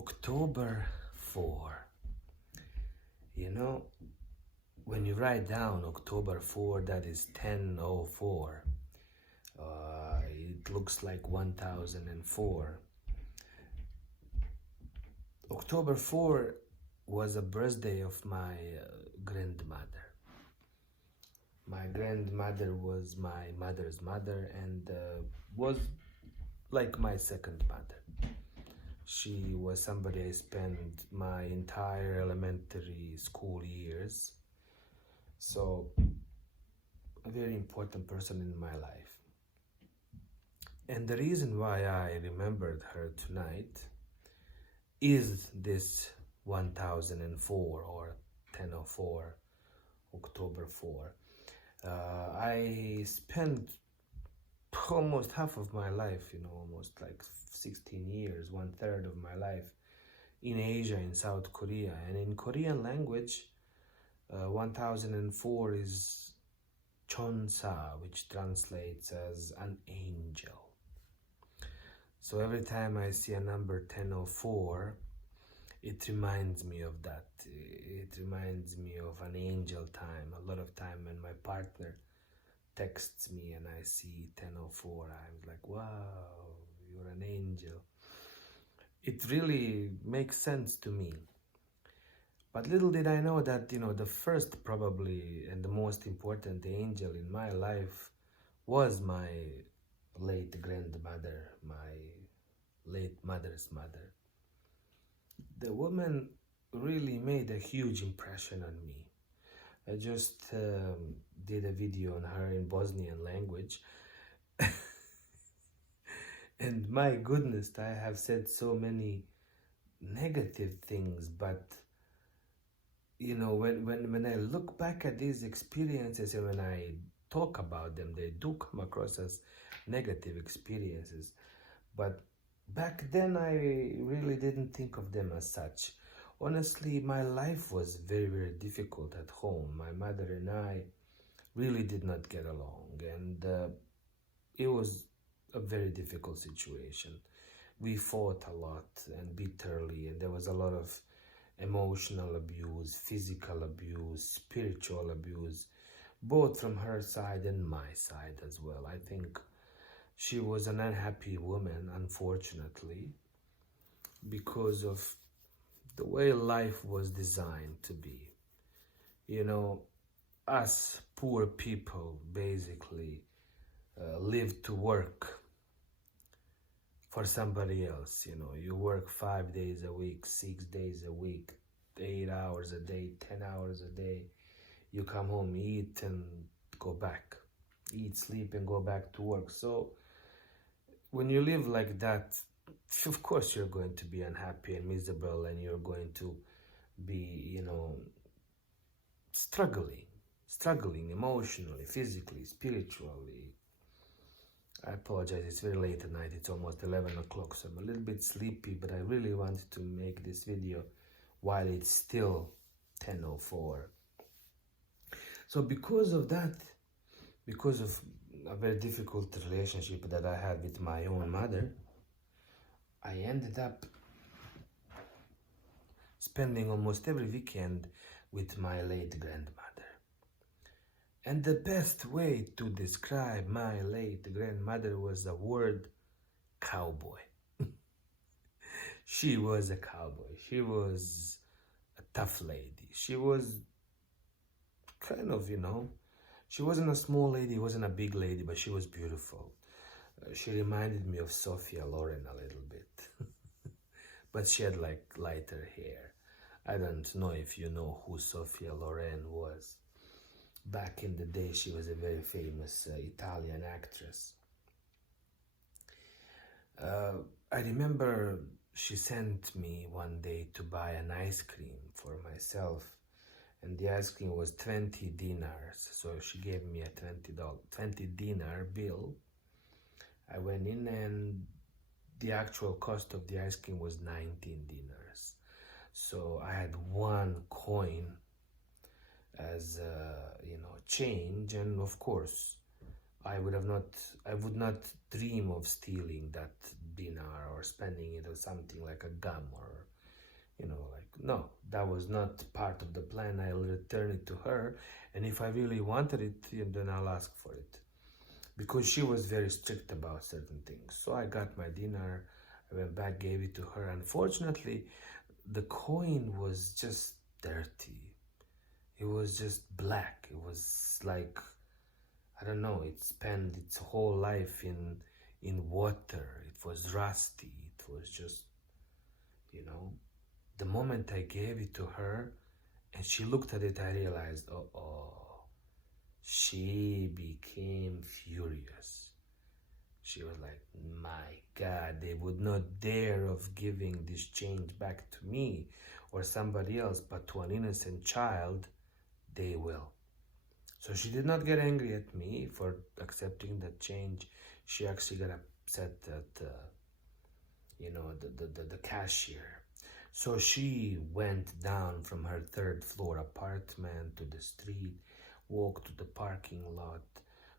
October 4. You know, when you write down October 4, that is 1004. It looks like 1004. October 4 was a birthday of my grandmother. My grandmother was my mother's mother and was like my second mother. She was somebody I spent my entire elementary school years. So, a very important person in my life. And the reason why I remembered her tonight is this 1004 or 1004, October 4. I spent almost half of my life, almost like 16 years, 1/3 of my life in Asia, in South Korea. And in Korean language, 1004 is Chonsa, which translates as an angel. So every time I see a number 1004, it reminds me of that. It reminds me of an angel time. A lot of time when my partner texts me and I see 1004, I'm like, wow, you're an angel. It really makes sense to me. But little did I know that, the first probably and the most important angel in my life was my late grandmother, my late mother's mother. The woman really made a huge impression on me. I just did a video on her in Bosnian language. And my goodness, I have said so many negative things, but when I look back at these experiences and when I talk about them, they do come across as negative experiences. But back then, I really didn't think of them as such. Honestly, my life was very, very difficult at home. My mother and I really did not get along, and it was a very difficult situation. We fought a lot and bitterly, and there was a lot of emotional abuse, physical abuse, spiritual abuse, both from her side and my side as well. I think she was an unhappy woman, unfortunately, because of the way life was designed to be. Us poor people basically live to work for somebody else. You work 5 days a week, 6 days a week, 8 hours a day, 10 hours a day. You come home, eat and go back. Eat, sleep and go back to work. So when you live like that, of course you're going to be unhappy and miserable, and you're going to be, struggling emotionally, physically, spiritually. I apologize, it's very late at night, it's almost 11 o'clock, so I'm a little bit sleepy, but I really wanted to make this video while it's still 10:04. So because of that, because of a very difficult relationship that I had with my own mother, I ended up spending almost every weekend with my late grandmother. And the best way to describe my late grandmother was the word cowboy. She was a cowboy. She was a tough lady. She was kind of, she wasn't a small lady, wasn't a big lady, but she was beautiful. She reminded me of Sophia Loren a little bit. But she had like lighter hair. I don't know if you know who Sophia Loren was. Back in the day, she was a very famous Italian actress. I remember she sent me one day to buy an ice cream for myself, and the ice cream was 20 dinars. So she gave me a $20 dinar bill. I went in and the actual cost of the ice cream was 19 dinars. So I had one coin as change, and of course I would not dream of stealing that dinar or spending it on something like a gum or, like, no, that was not part of the plan. I'll return it to her, and if I really wanted it, then I'll ask for it. Because she was very strict about certain things. So I got my dinar, I went back, gave it to her. Unfortunately, the coin was just dirty. It was just black. It was like, I don't know, it spent its whole life in water. It was rusty. It was just, the moment I gave it to her and she looked at it, I realized, oh. She became furious. She was like, my God, they would not dare of giving this change back to me or somebody else, but to an innocent child, they will. So she did not get angry at me for accepting that change. She actually got upset at, the cashier. So she went down from her third floor apartment to the street, walked to the parking lot,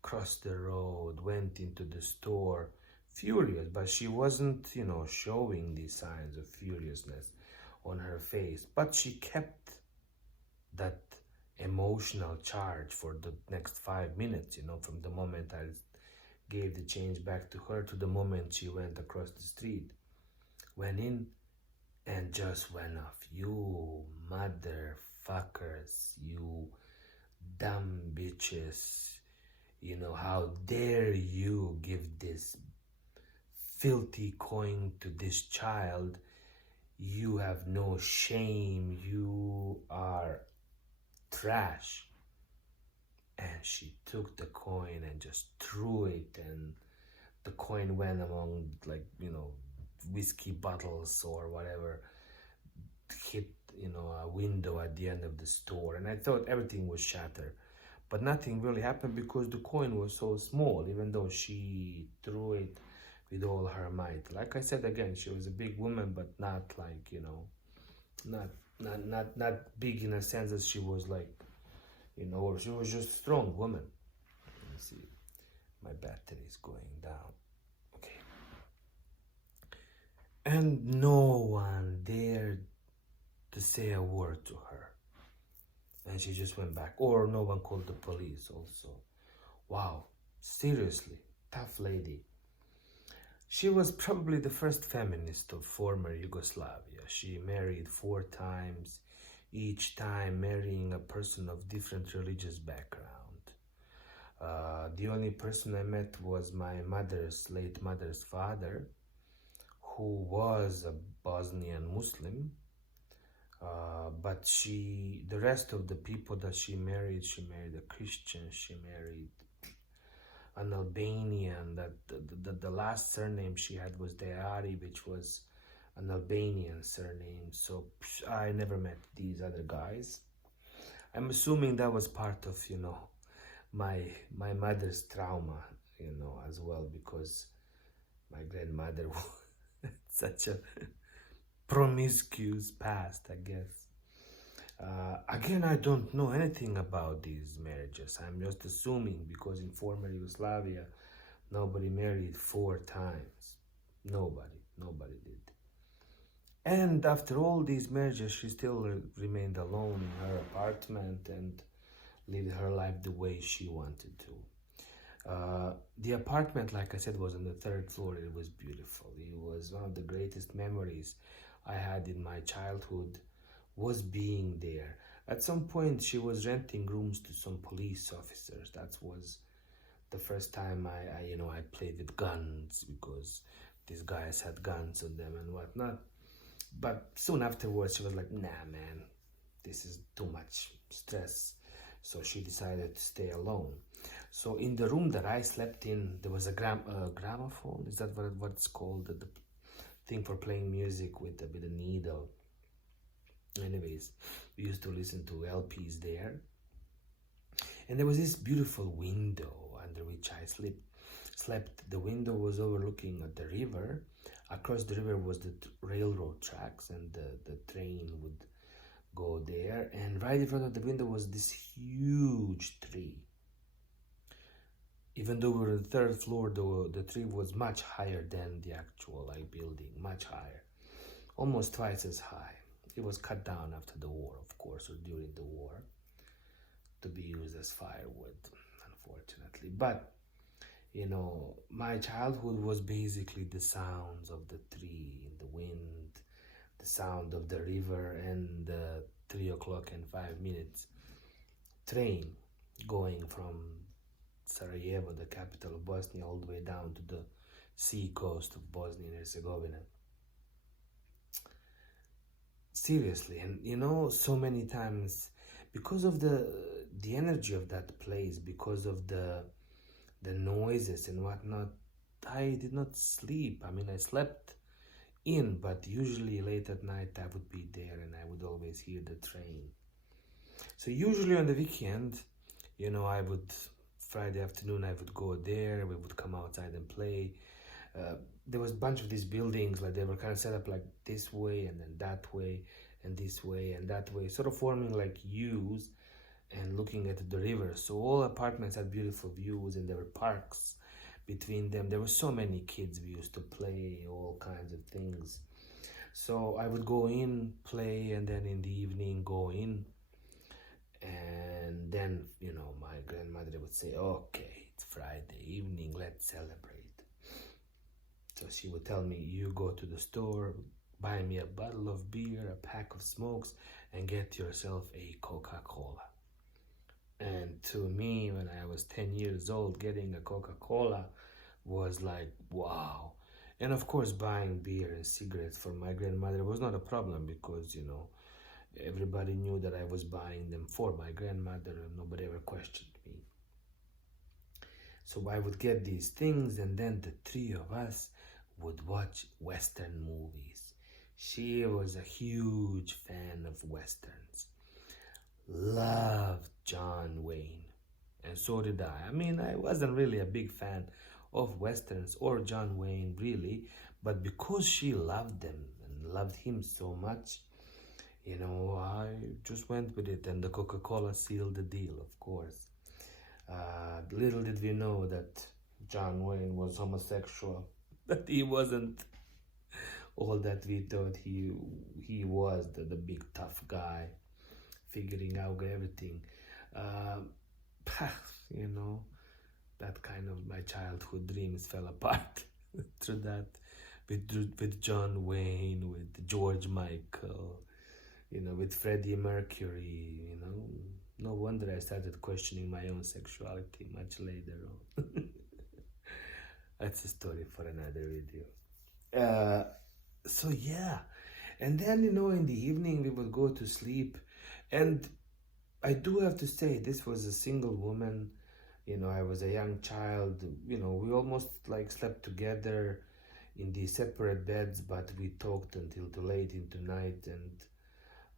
crossed the road, went into the store, furious, but she wasn't, showing these signs of furiousness on her face. But she kept that emotional charge for the next 5 minutes, from the moment I gave the change back to her to the moment she went across the street, went in, and just went off. You motherfuckers, you dumb bitches, how dare you give this filthy coin to this child? You have no shame. You are trash. And she took the coin and just threw it, and the coin went among, whiskey bottles or whatever, hit, a window at the end of the store. And I thought everything was shattered. But nothing really happened because the coin was so small, even though she threw it with all her might. Like I said again, she was a big woman, but not like, not big in a sense that she was like, or she was just a strong woman. Let me see. My battery is going down. Okay. And no one dared to say a word to her. And she just went back. Or no one called the police also. Wow, seriously, tough lady. She was probably the first feminist of former Yugoslavia. She married 4 times, each time marrying a person of different religious background. The only person I met was my late mother's father, who was a Bosnian Muslim. But the rest of the people that she married a Christian, she married an Albanian, that the last surname she had was Deari, which was an Albanian surname. So I never met these other guys. I'm assuming that was part of, my mother's trauma, as well, because my grandmother was such a promiscuous past, I guess. Again, I don't know anything about these marriages. I'm just assuming, because in former Yugoslavia, nobody married 4 times. Nobody did. And after all these marriages, she still remained alone in her apartment and lived her life the way she wanted to. The apartment, like I said, was on the 3rd floor. It was beautiful. It was one of the greatest memories I had in my childhood, was being there. At some point, she was renting rooms to some police officers. That was the first time I played with guns, because these guys had guns on them and whatnot. But soon afterwards, she was like, nah, man, this is too much stress. So she decided to stay alone. So in the room that I slept in, there was a gramophone. Is that what it's called? The thing for playing music with a needle. Anyways, we used to listen to LPs there. And there was this beautiful window under which I slept. The window was overlooking at the river. Across the river was the railroad tracks, and the train would go there. And right in front of the window was this huge tree. even though we were on the third floor, the tree was much higher than the actual like building, much higher, almost twice as high. It was cut down after the war, of course, or during the war, to be used as firewood, unfortunately. But you know, my childhood was basically the sounds of the tree, the wind, the sound of the river, and the 3 o'clock and 5 minutes train going from Sarajevo, the capital of Bosnia, all the way down to the sea coast of Bosnia and Herzegovina. Seriously, and you know, so many times because of the energy of that place, because of the noises and whatnot, I did not sleep. I mean, I slept in, but usually late at night I would be there and I would always hear the train. So usually on the weekend, you know, Friday afternoon I would go there, we would come outside and play. There was a bunch of these buildings, like they were kind of set up like this way and then that way and this way and that way, sort of forming like U's and looking at the river. So all apartments had beautiful views and there were parks between them. There were so many kids. We used to play all kinds of things. So I would go in, play, and then in the evening go in. And then, you know, my grandmother would say, okay, it's Friday evening, let's celebrate. So she would tell me, you go to the store, buy me a bottle of beer, a pack of smokes, and get yourself a Coca-Cola. And to me, when I was 10 years old, getting a Coca-Cola was like, wow. And of course, buying beer and cigarettes for my grandmother was not a problem because, you know, everybody knew that I was buying them for my grandmother and nobody ever questioned me. So I would get these things and then the three of us would watch Western movies. She was a huge fan of Westerns. Loved John Wayne, and so did I. I mean, I wasn't really a big fan of Westerns or John Wayne, really, but because she loved them and loved him so much, you know, I just went with it, and the Coca-Cola sealed the deal, of course. Little did we know that John Wayne was homosexual, that he wasn't all that we thought he was, the big tough guy figuring out everything. You know, that kind of my childhood dreams fell apart through that, with John Wayne, with George Michael, you know, with Freddie Mercury, you know. No wonder I started questioning my own sexuality much later on. That's a story for another video. So yeah, and then, you know, in the evening we would go to sleep, and I do have to say, this was a single woman. You know, I was a young child. You know, we almost like slept together in the separate beds, but we talked until too late into night. And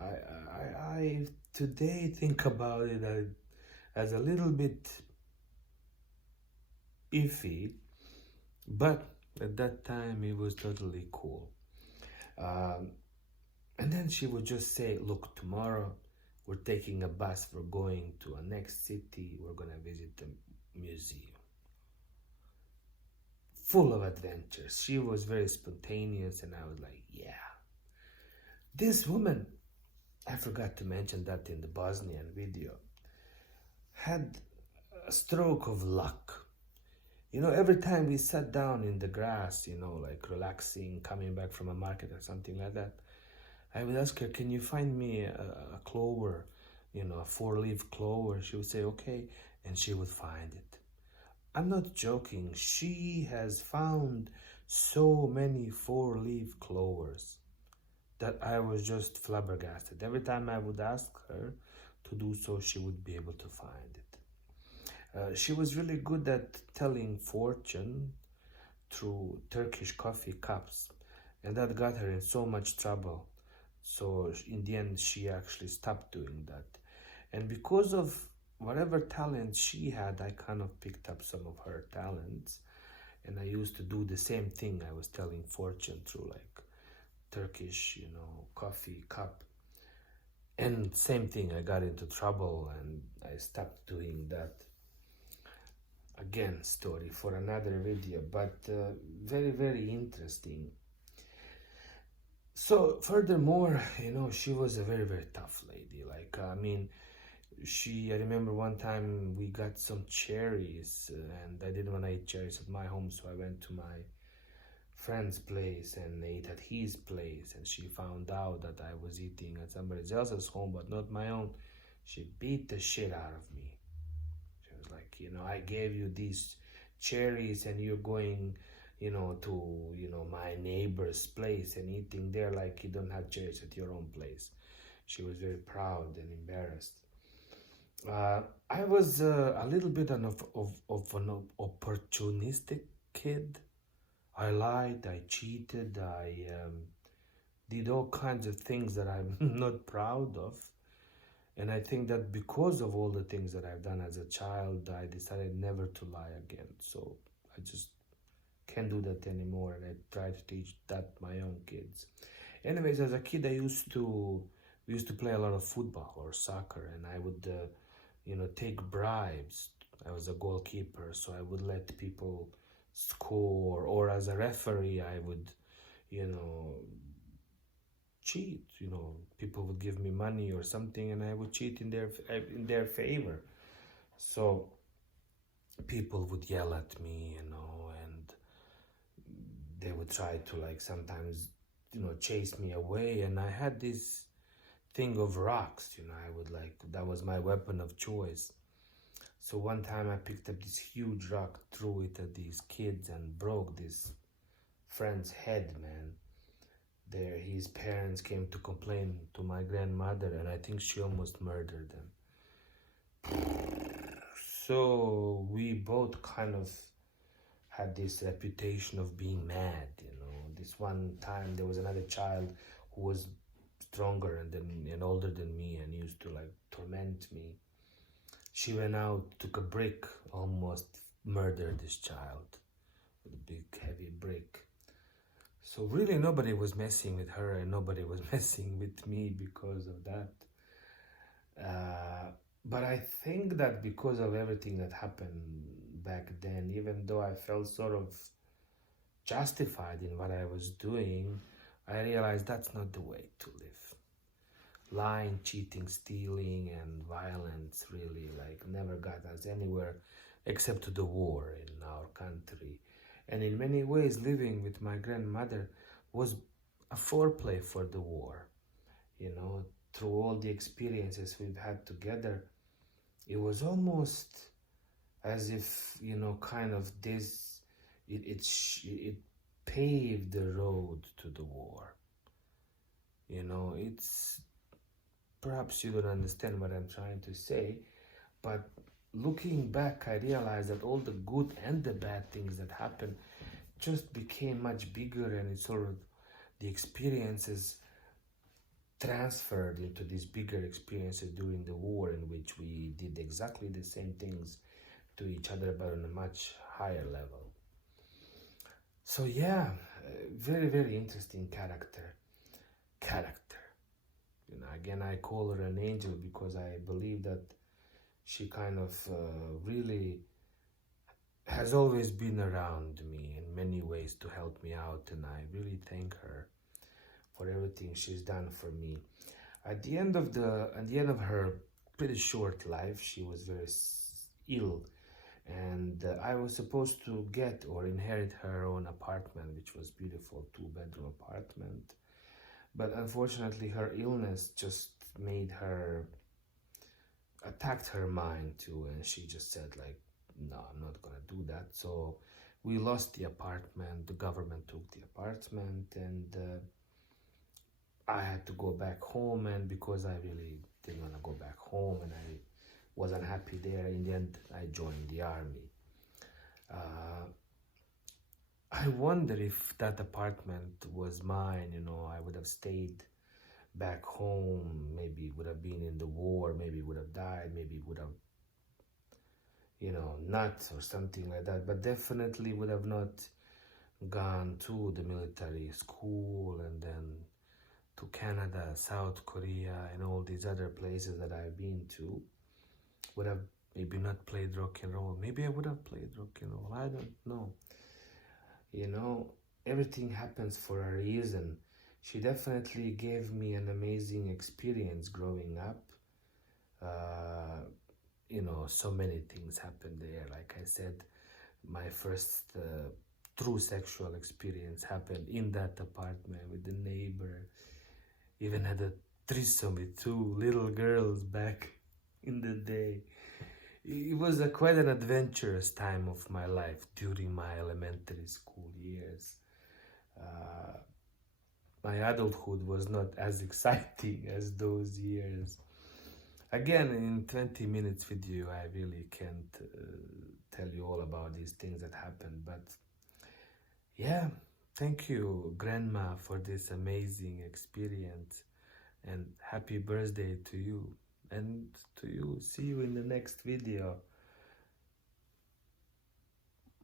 I today think about it as a little bit iffy, but at that time it was totally cool. And then she would just say, look, tomorrow we're taking a bus, we're going to a next city, we're gonna visit the museum. Full of adventures. She was very spontaneous, and I was like, yeah. This woman, I forgot to mention that in the Bosnian video, had a stroke of luck. You know, every time we sat down in the grass, you know, like relaxing, coming back from a market or something like that, I would ask her, can you find me a clover, you know, a 4-leaf clover? She would say, okay, and she would find it. I'm not joking. She has found so many 4-leaf clovers that I was just flabbergasted. Every time I would ask her to do so, she would be able to find it. She was really good at telling fortune through Turkish coffee cups, and that got her in so much trouble. So in the end, she actually stopped doing that. And because of whatever talent she had, I kind of picked up some of her talents. And I used to do the same thing. I was telling fortune through like Turkish, you know, coffee cup. And same thing, I got into trouble and I stopped doing that. Again, story for another video, but very, very interesting. So, furthermore, she was a very, very tough lady. Like, I mean, I remember one time we got some cherries, and I didn't want to eat cherries at my home, so I went to my friend's place and ate at his place, and she found out that I was eating at somebody else's home, but not my own. She beat the shit out of me. She was like, I gave you these cherries and you're going, to, my neighbor's place and eating there like you don't have cherries at your own place. She was very proud and embarrassed. I was a little bit of an opportunistic kid. I lied, I cheated, I did all kinds of things that I'm not proud of. And I think that because of all the things that I've done as a child, I decided never to lie again. So I just can't do that anymore, and I try to teach that my own kids. Anyways, as a kid, we used to play a lot of football or soccer, and I would, take bribes. I was a goalkeeper, so I would let people score, or as a referee, I would, cheat. People would give me money or something, and I would cheat in their favor. So people would yell at me, and they would try to, like, sometimes chase me away, and I had this thing of rocks. I would, like, that was my weapon of choice. So one time I picked up this huge rock, threw it at these kids, and broke this friend's head, man. His parents came to complain to my grandmother, and I think she almost murdered them. So we both kind of had this reputation of being mad. This one time there was another child who was stronger and older than me, and used to, like, torment me. She went out, took a brick, almost murdered this child with a big heavy brick. So really nobody was messing with her, and nobody was messing with me because of that. But I think that because of everything that happened back then, even though I felt sort of justified in what I was doing, I realized that's not the way to live. Lying, cheating, stealing, and violence really, like, never got us anywhere except to the war in our country. And in many ways, living with my grandmother was a foreplay for the war. Through all the experiences we've had together, it was almost as if, kind of this, it paved the road to the war. It's, perhaps you don't understand what I'm trying to say, but looking back, I realized that all the good and the bad things that happened just became much bigger, and it's sort of the experiences transferred into these bigger experiences during the war, in which we did exactly the same things to each other, but on a much higher level. So yeah, very, very interesting character. Again, I call her an angel because I believe that she kind of really has always been around me in many ways to help me out, and I really thank her for everything she's done for me. At the end of her pretty short life, she was very ill, and I was supposed to get or inherit her own apartment, which was beautiful 2-bedroom apartment. But unfortunately, her illness just attacked her mind too, and she just said, like, no, I'm not gonna do that. So we lost the apartment, the government took the apartment, and I had to go back home. And because I really didn't want to go back home and I wasn't happy there, in the end I joined the army. I wonder if that apartment was mine, I would have stayed back home, maybe would have been in the war, maybe would have died, maybe would have, not, or something like that, but definitely would have not gone to the military school and then to Canada, South Korea, and all these other places that I've been to. Would have maybe not played rock and roll. Maybe I would have played rock and roll. I don't know. You know, everything happens for a reason. She definitely gave me an amazing experience growing up. You know, so many things happened there. Like I said, my first true sexual experience happened in that apartment with the neighbor. Even had a threesome with two little girls back in the day. It was quite an adventurous time of my life during my elementary school years. Uh, my adulthood was not as exciting as those years. Again, in 20 minutes video, I really can't tell you all about these things that happened, but yeah, thank you, Grandma, for this amazing experience, and happy birthday to you. And to you, see you in the next video.